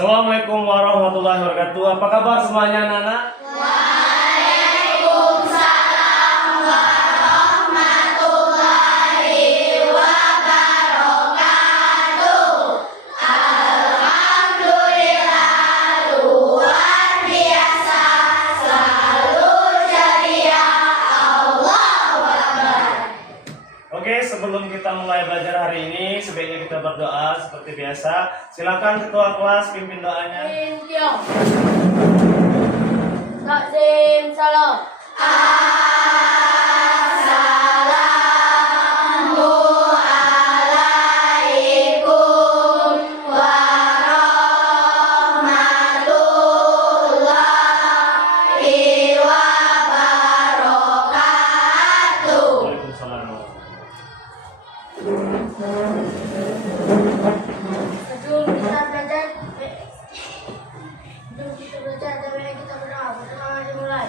Assalamualaikum warahmatullahi wabarakatuh. Apa kabar semuanya, anak-anak? Waalaikumsalam warahmatullahi wabarakatuh. Alhamdulillah, luar biasa, selalu ceria. Allahu Akbar. Oke, sebelum kita mulai belajar hari ini, sebaiknya kita berdoa seperti biasa. Silakan ketua kelas pimpin doanya. Takzim salam. Assalamualaikum warahmatullahi wabarakatuh. Waalaikumsalam. Sebelum kita belajar, kita berdoa. Pertama dimulai.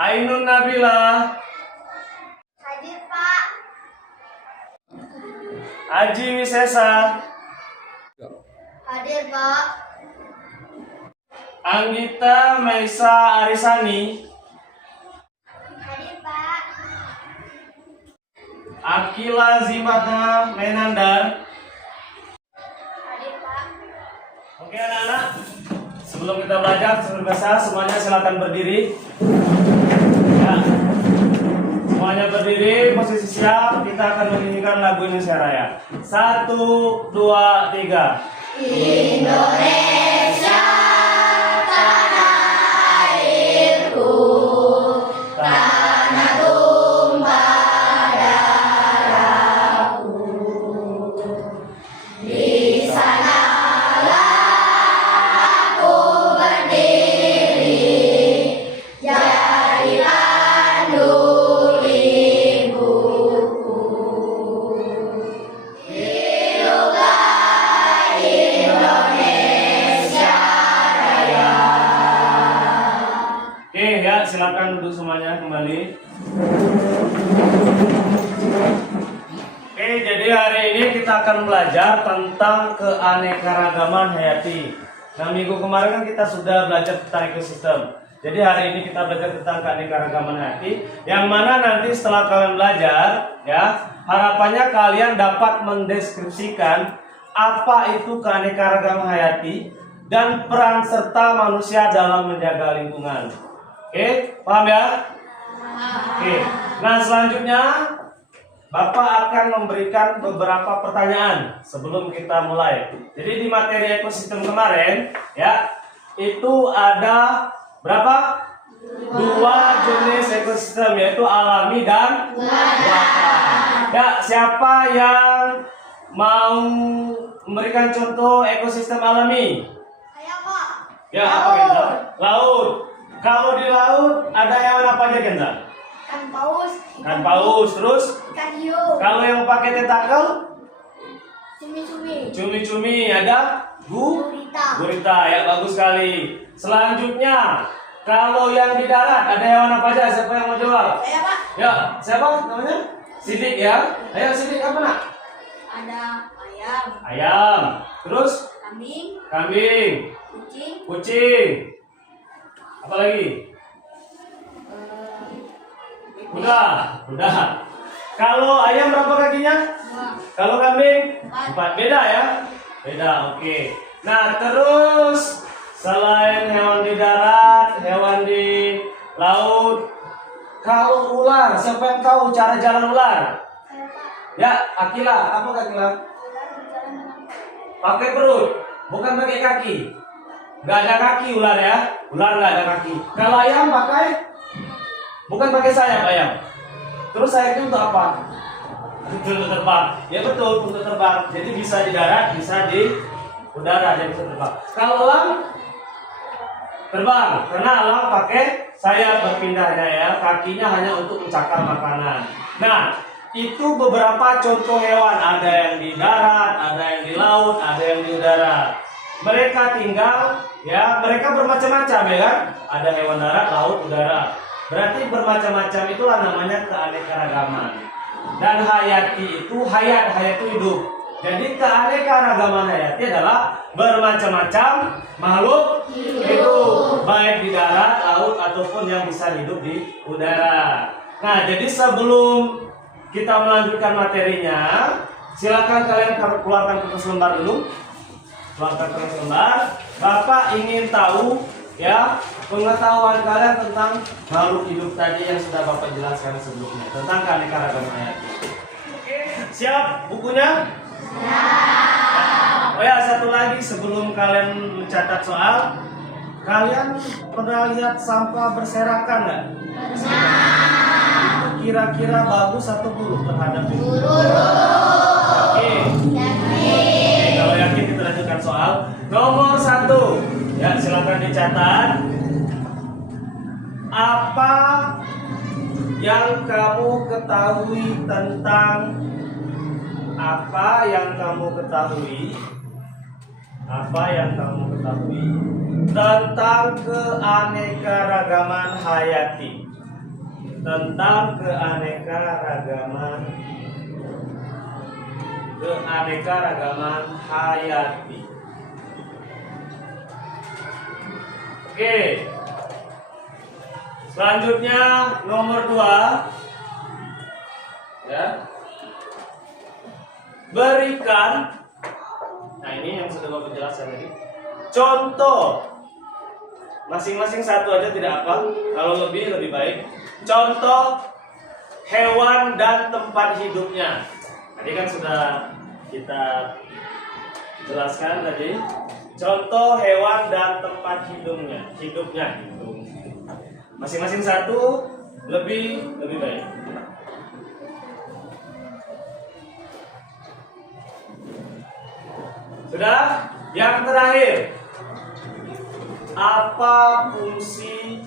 Ainun Nabila, Hadir, Pak. Aji Wisesa, Hadir, Pak. Anggita Maisa Arisani, Hadir, Pak. Akila Zimata Menandar. Hadir, Pak. Oke anak-anak, sebelum kita belajar seperti biasa, semuanya silakan berdiri. Ya. Semuanya berdiri, posisi siap. Kita akan menyanyikan lagu Indonesia Raya. 1, 2, 3. Indonesia, tanah airku, tanah tumpah darahku. Di sanalah aku berdiri, jadi pandu ibuku. Hiduplah Indonesia Raya. Oke ya, silakan duduk semuanya kembali. Oke, jadi hari ini kita akan belajar tentang keanekaragaman hayati. Nah, minggu kemarin kan kita sudah belajar tentang ekosistem. Jadi hari ini kita belajar tentang keanekaragaman hayati, yang mana nanti setelah kalian belajar, ya, harapannya kalian dapat mendeskripsikan apa itu keanekaragaman hayati dan peran serta manusia dalam menjaga lingkungan. Oke, paham ya? Oke. Nah, selanjutnya Bapak akan memberikan beberapa pertanyaan sebelum kita mulai. Jadi di materi ekosistem kemarin, ya, itu ada berapa? 2 jenis ekosistem, yaitu alami dan buatan. Ya, siapa yang mau memberikan contoh ekosistem alami? Ayo, Pak. Ya, apa Kenza? Laut. Kalau di laut ada hewan apa aja Kenza? Ikan paus. Ikan paus, terus Ikan hiu. kalau yang pakai tentakel, Cumi-cumi. cumi-cumi, ada Gurita. gurita, ya bagus sekali. Selanjutnya, kalau yang di darat ada hewan apa aja? Siapa yang mau jawab? Saya, Pak. Ya, siapa namanya? Sidik ya. Ayo Sidik, apa nak? Ada ayam, Ayam. Terus kambing, kambing, kucing, kucing. Apa lagi? Kuda, kuda. Kalau ayam berapa kakinya? dua, Kalau kambing 4. Beda ya. Beda, oke. Nah, terus selain hewan di darat, hewan di laut, kalau ular, siapa yang tahu cara jalan ular? Saya Pak. Ya, Akila, apa Akila? Ular berjalan dengan perut. Pakai perut, bukan pakai kaki. Nggak ada kaki ular ya, ular nggak ada kaki. Kalau ayam pakai, bukan pakai sayap ayam. Terus sayapnya untuk apa? Untuk terbang. Ya betul, untuk terbang. Jadi bisa di darat, bisa di udara, dia bisa terbang. Kalau elang terbang, karena elang pakai sayap berpindahnya ya, kakinya hanya untuk mencakar makanan. Nah, itu beberapa contoh hewan, ada yang di darat, ada yang di laut, ada yang di udara. Mereka tinggal, ya, mereka bermacam-macam ya kan? Ada hewan darat, laut, udara. Berarti bermacam-macam itulah namanya keanekaragaman. Dan hayati itu hayat itu hidup. Jadi keanekaragaman hayati adalah bermacam-macam makhluk hidup, baik di darat, laut ataupun yang bisa hidup di udara. Nah, jadi sebelum kita melanjutkan materinya, silakan kalian keluarkan kertas lembar dulu. Keluarkan kertas lembar. Bapak ingin tahu ya pengetahuan kalian tentang makhluk hidup tadi yang sudah Bapak jelaskan sebelumnya tentang keanekaragaman hayati. Oke, siap bukunya? Siap. Oh ya, satu lagi sebelum kalian mencatat soal, kalian pernah lihat sampah berserakan nggak? Itu kira-kira bagus atau buruk terhadap itu? Oke. Kalau yakin kita lanjutkan soal. Nomor 1, ya silakan dicatat. Apa yang kamu ketahui tentang tentang keanekaragaman hayati? Tentang keanekaragaman hayati. Oke. Selanjutnya nomor 2. Ya. Berikan. Nah, ini yang sudah Bapak jelaskan tadi. Contoh. Masing-masing satu aja tidak apa. Kalau lebih baik. Contoh hewan dan tempat hidupnya. Tadi kan sudah kita jelaskan tadi. Contoh hewan dan tempat hidupnya. Masing-masing satu, lebih baik. Sudah? Yang terakhir, apa fungsi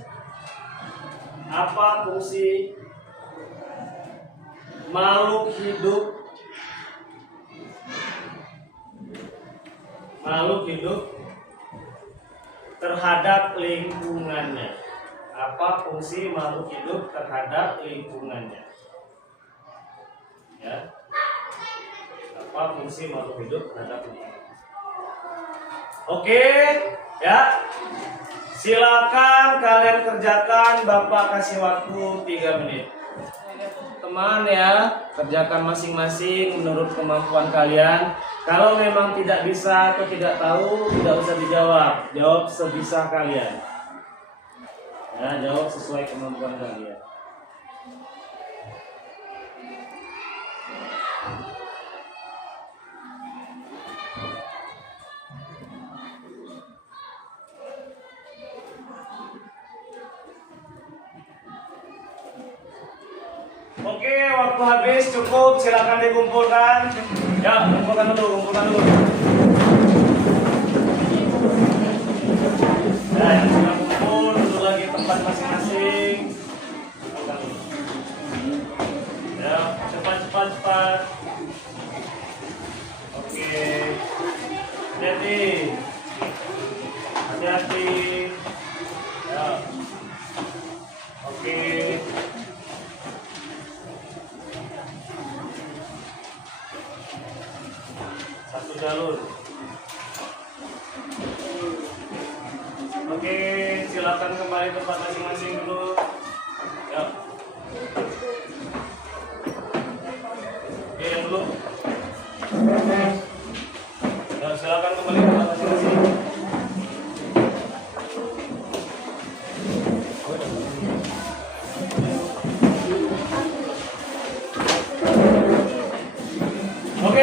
makhluk hidup terhadap lingkungannya? Apa fungsi makhluk hidup terhadap lingkungannya? Ya. Apa fungsi makhluk hidup terhadap lingkungannya? Oke, ya. Silakan kalian kerjakan, Bapak kasih waktu 3 menit. Teman ya, kerjakan masing-masing menurut kemampuan kalian. Kalau memang tidak bisa atau tidak tahu, tidak usah dijawab. Jawab sebisa kalian. Ya, jawab sesuai kemampuan kalian. Oke, waktu habis, cukup. Silakan dikumpulkan. Ya, kumpulkan dulu. Ya, yang sudah kumpul, duduk lagi tempat masing-masing. Ya, cepat. Oke. Hati-hati. Ya. Oke. Satu jalur. Oke, silakan kembali tempat masing-masing dulu. Ya. Oke, yang dulu. Ya, silakan.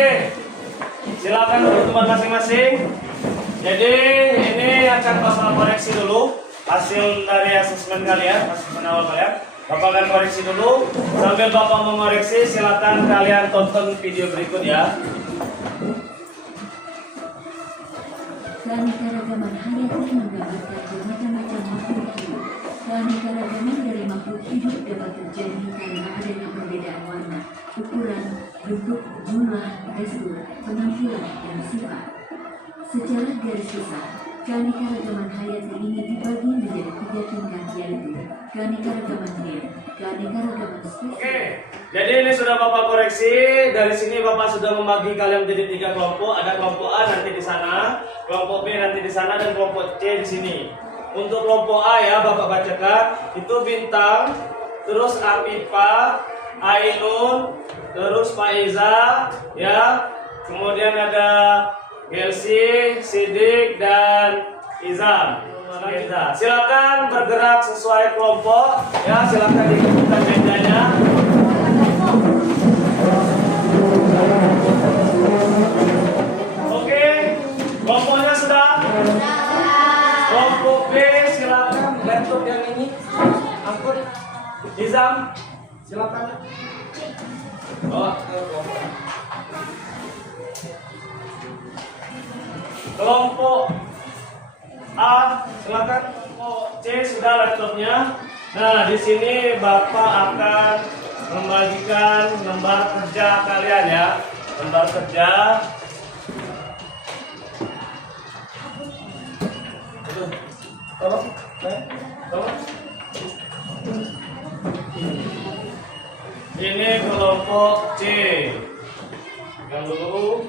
Oke, silakan duduk tempat masing-masing. Jadi ini akan Bapak koreksi dulu hasil dari asesmen kalian, asesmen awal kalian. Bapak akan koreksi dulu. Sambil Bapak mengoreksi, silakan kalian tonton video berikut ya. Keanekaragaman hayati menggambarkan bermacam-macam makhluk hidup. Keanekaragaman dari makhluk hidup dapat terjadi karena adanya perbedaan warna, ukuran, bentuk, jumlah, tekstur, penampilan, dan sifat. Secara garis besar, keanekaragaman hayati ini dibagi menjadi 3 tingkat, yaitu keanekaragaman gen, keanekaragaman spesies. Oke, jadi ini sudah Bapak koreksi. Dari sini Bapak sudah membagi kalian menjadi 3 kelompok. Ada kelompok A nanti di sana, kelompok B nanti di sana, dan kelompok C di sini. Untuk kelompok A ya Bapak bacakan, itu Bintang, terus Apipa, Ainun, terus Faiza, ya. Kemudian ada Gelsi, Sidik, dan Izam. Silakan bergerak sesuai kelompok, ya. Silakan diikutkan bedanya. Oke, kelompoknya sudah. Kelompok B, silakan laptop yang ini angkut. Izam, silakan. Bawa ke kelompok. Kelompok A, silakan. Kelompok C sudah laptopnya. Nah, di sini Bapak akan membagikan lembar kerja kalian ya. Lembar kerja. Tolong. Ini kelompok C. Pegang dulu.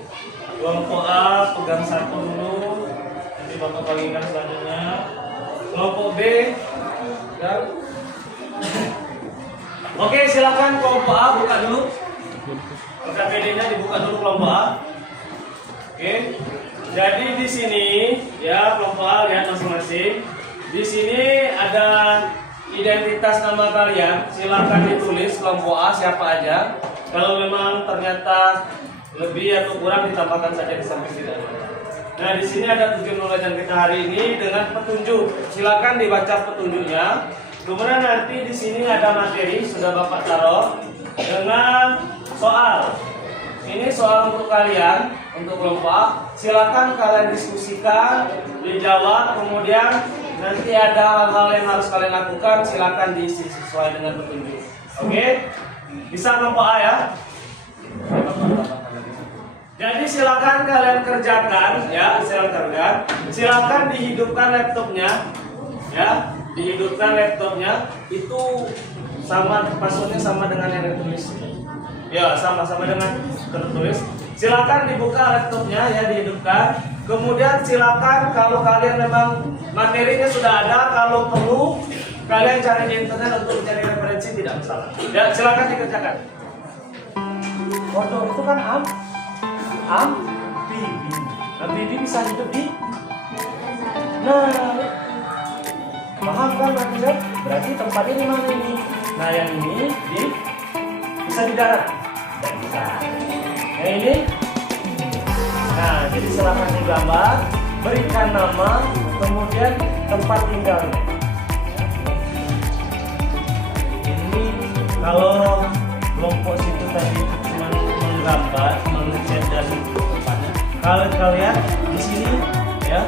Kelompok A pegang satu dulu. Nanti Bapak bagikan selanjutnya. Kelompok B. Pegang. Oke, silakan kelompok A buka dulu. KPD-nya dibuka dulu kelompok A. Oke. Jadi di sini ya kelompok A lihat masing-masing. Di sini ada identitas nama kalian. Silakan ditulis kelompok A siapa aja. Kalau memang ternyata lebih atau kurang ditambahkan saja di samping tidak. Nah di sini ada tujuan pembelajaran kita hari ini dengan petunjuk. Silakan dibaca petunjuknya. Kemudian nanti di sini ada materi sudah Bapak taruh dengan soal. Ini soal untuk kalian, untuk kelompok A. Silakan kalian diskusikan, dijawab, kemudian nanti ada hal-hal yang harus kalian lakukan. Silakan diisi sesuai dengan petunjuk. Oke? Bisa kelompok A ya? Jadi silakan kalian kerjakan ya, silakan dihidupkan laptopnya ya, dihidupkan laptopnya. Itu sama passwordnya sama dengan yang tertulis. Ya, sama-sama dengan tertulis. Silakan dibuka laptopnya ya, dihidupkan. Kemudian silakan kalau kalian memang materinya sudah ada, kalau perlu kalian cari di internet untuk mencari referensi tidak masalah. Ya, silakan dikerjakan. Foto itu kan Bibi. Nah, Bibi bisa hidup di. Nah, paham kan maksudnya? Berarti tempatnya di mana ini? Nah, yang ini bisa di darat. Dan bisa. Yang ini. Nah, jadi silakan digambar, berikan nama, kemudian tempat tinggalnya. Ini kalau kelompok situ tadi cuma menggambar, mengecat dan tempatnya. Kalau kalian di sini ya,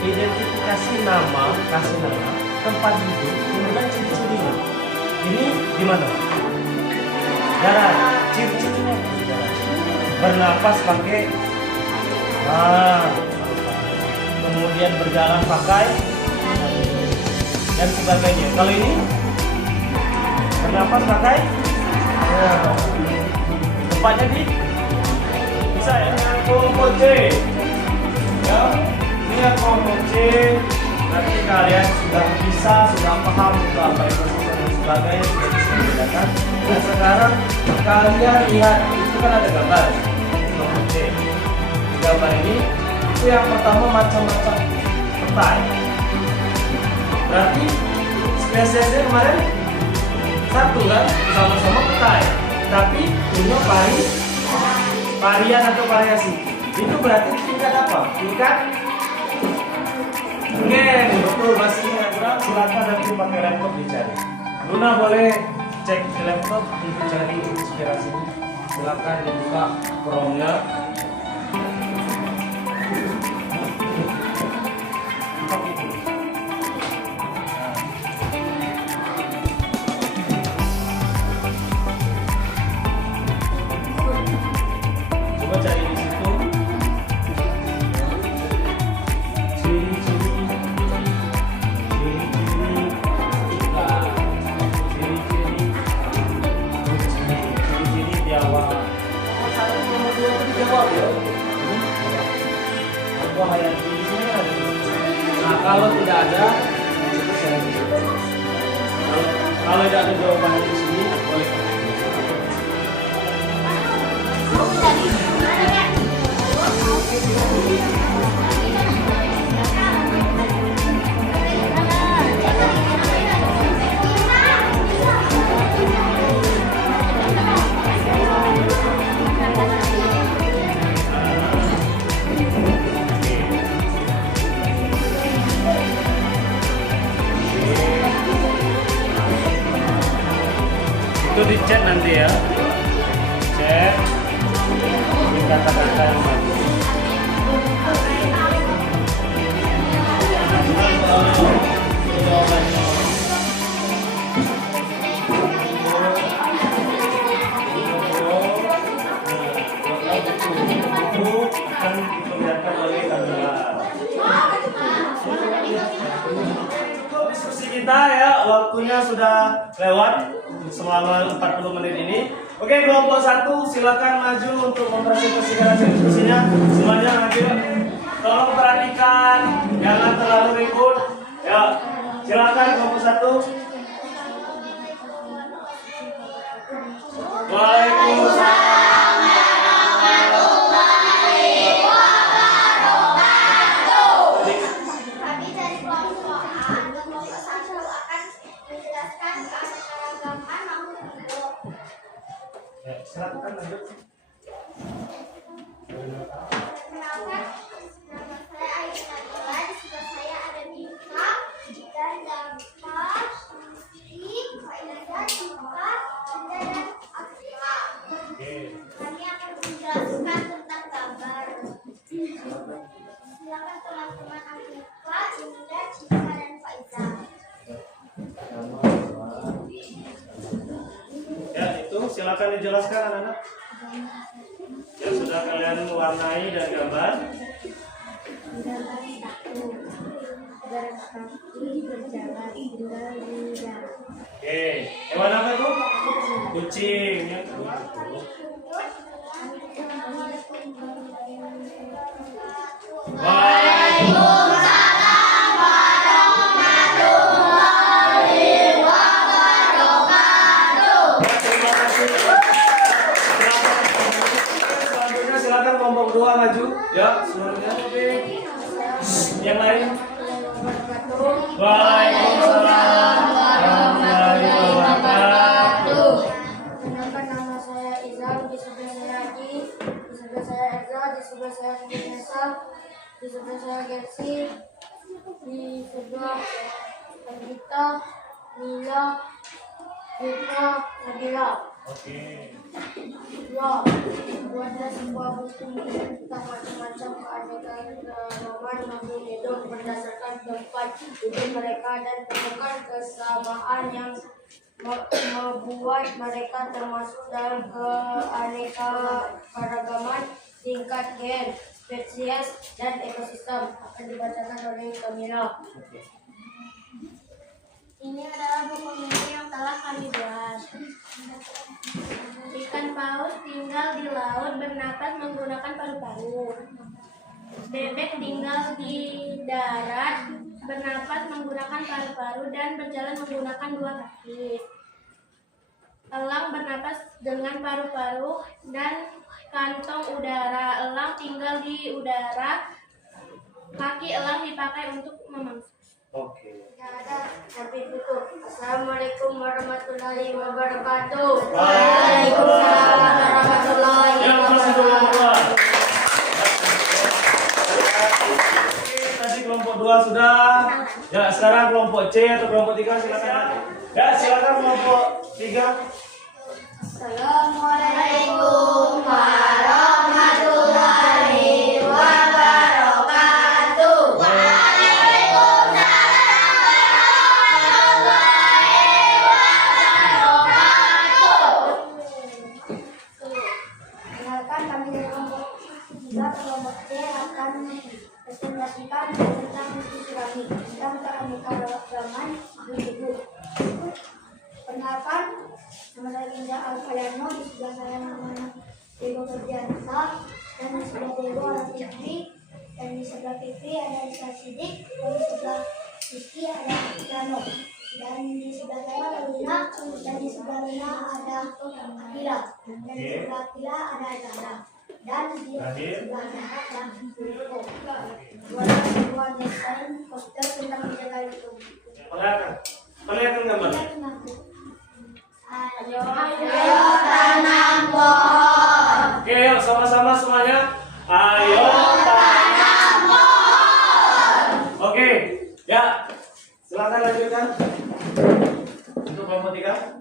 identifikasi nama, kasih nama, tempat hidup, kemudian ciri-cirinya. Ini di mana? Darat. Ciri-cirinya darat. Bernapas pakai kemudian berjalan pakai dan sebagainya. Kalau ini bernapas pakai tempatnya di bisa ya, kelompok C ya, ini ya kelompok C. Nanti kalian sudah paham untuk apa itu dan sebagainya, sudah bisa membedakan. Dan sekarang kalian lihat itu kan ada gambar kelompok C. Gambar ini itu yang pertama macam-macam petai. Berarti spesiesnya kemarin satu kan, sama-sama petai, tapi punya varian atau variasi. Itu berarti tingkat apa? Tingkat gen. Betul, masih ada. Silakan nanti pakai laptop dicari. Luna boleh cek di laptop untuk cari inspirasi. Silakan dibuka Chrome-nya. Coba cari di situ. Ciri-ciri Jawa. Nomor 2 itu dijawab ya. Wah, yang di sini ada. Nah, kalau tidak ada, itu saya kalau tidak ada jawaban di sini, boleh. Itu di chat nanti ya, chat ini kata-kata yang bagus. Itu akan diperlihatkan oleh kamera. Diskusi kita ya, waktunya sudah lewat selama 40 menit ini. Oke, kelompok 1 silakan maju untuk mempresentasikan hasil diskusinya. Semuanya maju. Tolong perhatikan, jangan terlalu ribut. Ya, silakan kelompok 1. Waalaikumsalam. Kami dari kelompok A, kelompok 1 akan menjelaskan keanekaragaman makhluk hidup. Ya, silakan lanjut. Perkenalkan, nama saya Ayu Nabila. Di sebelah saya ada Mika dan Damar, Sri, Faiza, Cika, Anda dan Afrika. Oke. Kami akan menjelaskan tentang gambar. Silakan teman-teman Afrika, Indah, Cika dan Faiza. Ya, itu silakan dijelaskan anak-anak. Yang sudah kalian mewarnai dan gambar. Berjalan tinggal di darat. Oke, hewan apa itu? Kucing. Yang kedua. Waalaikumsalam warahmatullahi wabarakatuh. Terima kasih. Selanjutnya silakan kelompok 2 maju. Ya, semuanya. Yang lain. Waalaikumsalam warahmatullahi wabarakatuh. Kenalkan, nama saya Izam, di sebelah saya Haji, di sebelah saya Eza, di sebelah saya Nisa, di sebelah saya Gersi, di sebelah Anita, Mila, Rita, Nabila. Oke. Ya, buatlah sebuah buku tentang macam-macam keanekaragaman makhluk hidup berdasarkan tempat hidup mereka dan temukan kesamaan yang membuat mereka termasuk dalam keanekaragaman tingkat gen, spesies, dan ekosistem. Akan dibacakan oleh Kamila. Ini adalah buku mini yang telah kami buat. Ikan paus tinggal di laut bernapas menggunakan paru-paru. Bebek tinggal di darat bernapas menggunakan paru-paru dan berjalan menggunakan 2 kaki. Elang bernapas dengan paru-paru dan kantong udara. Elang tinggal di udara. Kaki elang dipakai untuk memangsa. Oke. Ada sampai tutup. Assalamualaikum warahmatullahi wabarakatuh. Waalaikumsalam warahmatullahi Yang masih wabarakatuh. Ya, sekarang kelompok C atau kelompok 3 silakan. Ya, silakan kelompok 3. Assalamualaikum warahmatullahi wabarakatuh. Kenalkan, kami dari kelompok 3, kelompok C akan presentasikan tentang diskusi kami tentang keanekaragaman hidup. Perkenalkan, nama saya Ginza Alfayano, di sebelah saya namanya Diego Ferdiansa, dan di sebelah Diego ada Fikri, dan di sebelah Fikri ada Isa Sidik, dan di sebelah Rizky ada Piano, dan di sebelah saya ada Luna, dan di sebelah Luna ada Akila, dan di sebelah Akila ada Zahra, dan di sebelah Zahra ada Virgo. Dua desain poster tentang menjaga itu. Perlihatkan gambar. Ayo tanam pohon. Oke, yuk sama-sama semuanya. Ayo tanam pohon. Oke, ya. Silakan lanjutkan. Untuk kelompok 3.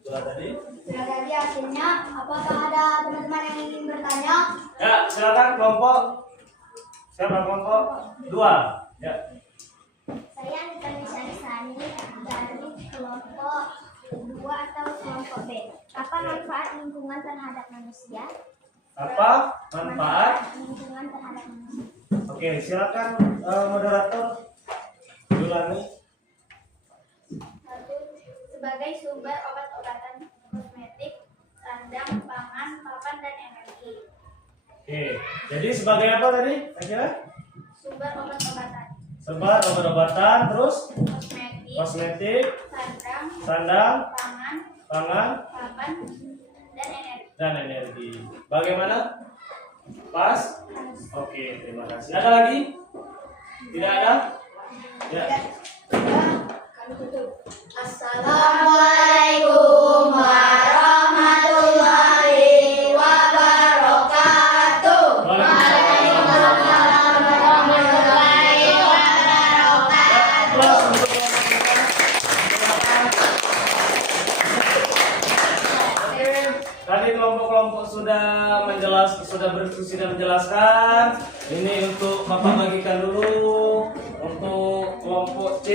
Sudah tadi. Sudah tadi hasilnya. Apakah ada teman-teman yang ingin bertanya? Ya, silakan kelompok. Siapa kelompok 2? Ya. Saya Nisa Isani dari kelompok 2 atau kelompok B. Apa manfaat lingkungan terhadap manusia? Apa manfaat? Lingkungan terhadap manusia. Oke, silakan moderator Yulani. Satu, sebagai sumber obat-obatan, kosmetik, sandang, pangan, papan, dan energi. Oke, jadi sebagai apa tadi? Akhirnya? Sumber obat-obatan, Sebar obat-obatan, terus kosmetik, kosmetik, sandang, sandang, pangan, pangan, papan, dan energi. dan energi. Bagaimana? Pas? Oke, terima kasih. Ada lagi? Tidak ada? Ya. Kami tutup. Assalamualaikum warahmatullahi wabarakatuh. Waalaikumsalam. Warahmatullahi wabarakatuh. Kelas untuk tadi kelompok-kelompok sudah berdiskusi dan menjelaskan. Ini untuk Bapak bagikan dulu. Untuk kelompok C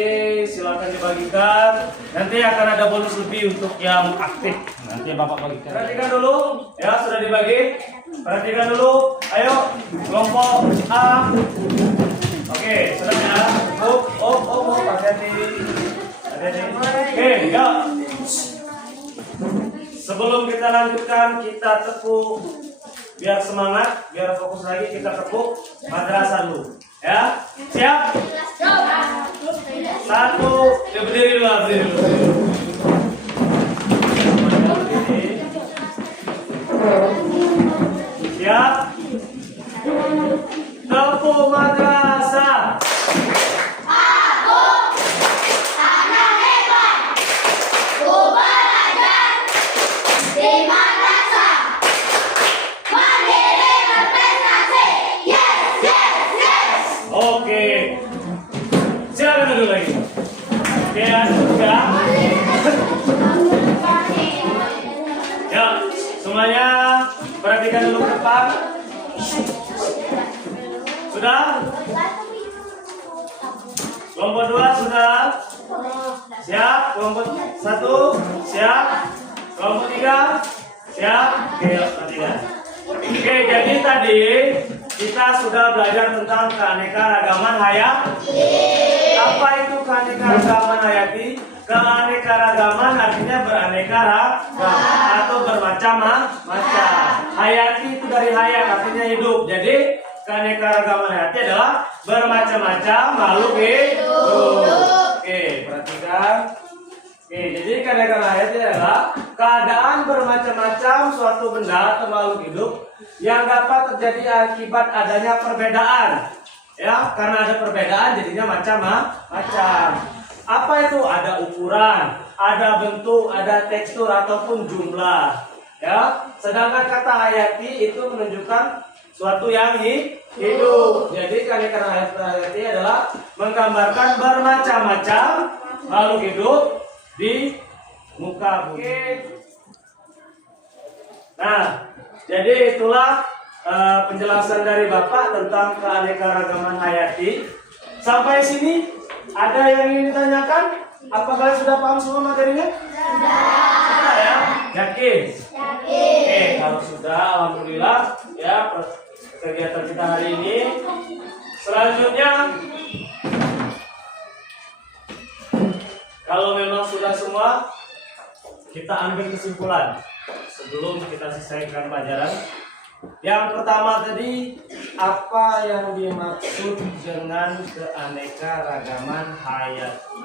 silakan dibagikan. Nanti akan ada bonus lebih untuk yang aktif. Nanti Bapak bagikan. Perhatikan dulu, ya sudah dibagi. Perhatikan dulu. Ayo kelompok A. Oke, sudah ya. Hati-hati. Oke, ya. Sebelum kita lanjutkan, kita tepuk biar semangat, biar fokus lagi, kita tepuk madrasah dulu. Ya, siap? Satu, ya berdiri dulu, berdiri dulu. Siap? Tepuk madrasah. Oke, silakan dulu lagi. Oke, sudah. Ya, semuanya perhatikan dulu ke depan. Sudah? Kelompok 2 sudah? Siap? Kelompok 1 siap? Kelompok 3 siap? Oke, perhatikan. Oke, jadi tadi kita sudah belajar tentang keanekaragaman hayati. Apa itu keanekaragaman hayati? Keanekaragaman artinya beraneka ragam atau bermacam-macam. Hayati itu dari hayat, artinya hidup. Jadi keanekaragaman hayati adalah bermacam-macam makhluk hidup. Oke, perhatikan. Oke, jadi keanekaragaman hayati adalah keadaan bermacam-macam suatu benda atau makhluk hidup yang dapat terjadi akibat adanya perbedaan. Ya, karena ada perbedaan jadinya macam-macam. Apa itu? Ada ukuran, ada bentuk, ada tekstur ataupun jumlah. Ya, sedangkan kata hayati itu menunjukkan suatu yang hidup. Jadi keanekaragaman hayati adalah menggambarkan bermacam-macam makhluk hidup di muka bumi. Nah, jadi itulah penjelasan dari Bapak tentang keanekaragaman hayati. Sampai sini ada yang ingin ditanyakan? Apa kalian sudah paham semua materinya? Sudah ya? Yakin? Oke, kalau sudah, alhamdulillah ya kegiatan kita hari ini. Selanjutnya, kalau memang sudah semua, kita ambil kesimpulan sebelum kita selesaikan pelajaran. Yang pertama tadi, apa yang dimaksud dengan keanekaragaman hayati?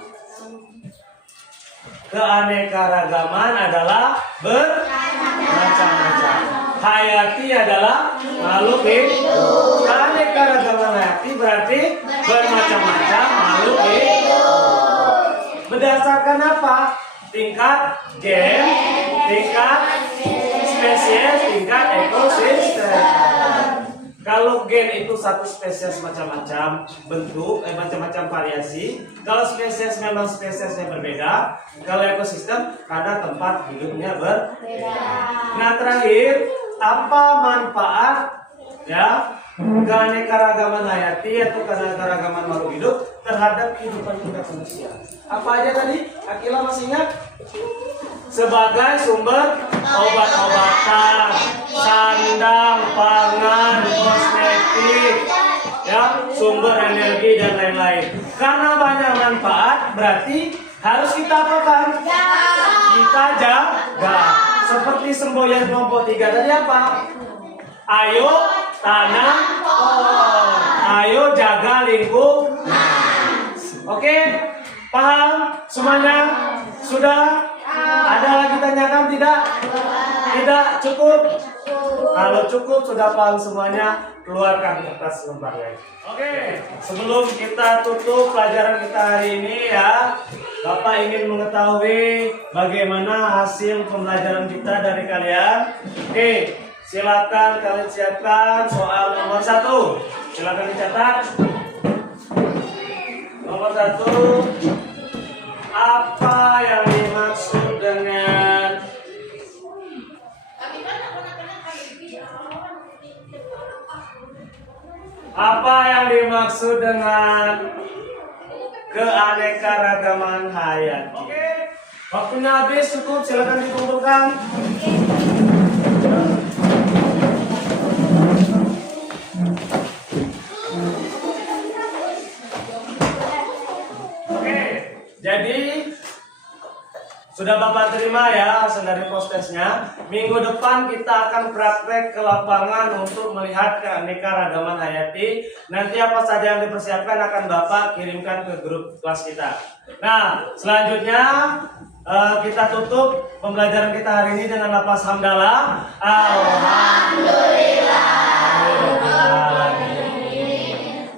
Keanekaragaman adalah bermacam-macam. Hayati adalah makhluk hidup. Keanekaragaman hayati berarti bermacam-macam makhluk hidup. Berdasarkan apa? Tingkat gen, tingkat spesies, tingkat ekosistem. Kalau gen itu satu spesies macam-macam bentuk, macam-macam variasi. Kalau spesies memang spesiesnya berbeda. Kalau ekosistem karena tempat hidupnya berbeda. Nah terakhir, apa manfaat ya keanekaragaman hayati atau keanekaragaman makhluk hidup terhadap kehidupan kita manusia? Apa aja tadi? Akila masih ingat? Sebagai sumber obat-obatan, sandang, pangan, kosmetik, ya, sumber energi dan lain-lain. Karena banyak manfaat, berarti harus kita apakan? Kita jaga. Seperti semboyan kelompok 3 tadi apa? Ayo tanam pohon. Ayo jaga lingkungan. Oke, paham semuanya? Sudah? Ada lagi tanyakan tidak? Tidak cukup? Kalau cukup sudah paham semuanya, keluarkan kertas lembar lain. Oke, sebelum kita tutup pelajaran kita hari ini ya, Bapak ingin mengetahui bagaimana hasil pembelajaran kita dari kalian. Oke, silakan kalian siapkan soal nomor 1. Silakan dicatat. Nomor 1. Apa yang dimaksud dengan keanekaragaman hayati? Oke, waktunya habis, cukup, silakan dikumpulkan. Jadi sudah Bapak terima ya hasil dari postesnya. Minggu depan kita akan praktek ke lapangan untuk melihat keanekaragaman hayati. Nanti apa saja yang dipersiapkan akan Bapak kirimkan ke grup kelas kita. Nah, selanjutnya kita tutup pembelajaran kita hari ini dengan lafaz hamdalah. Alhamdulillah.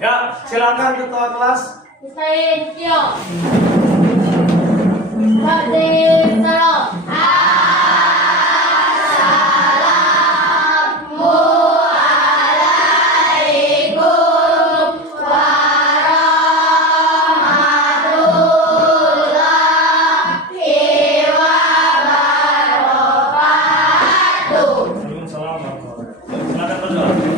Ya, silakan ketua kelas. Thank you. Salam. Assalamualaikum warahmatullahi wabarakatuh. Waalaikumsalam warahmatullahi wabarakatuh. Silakan berdoa.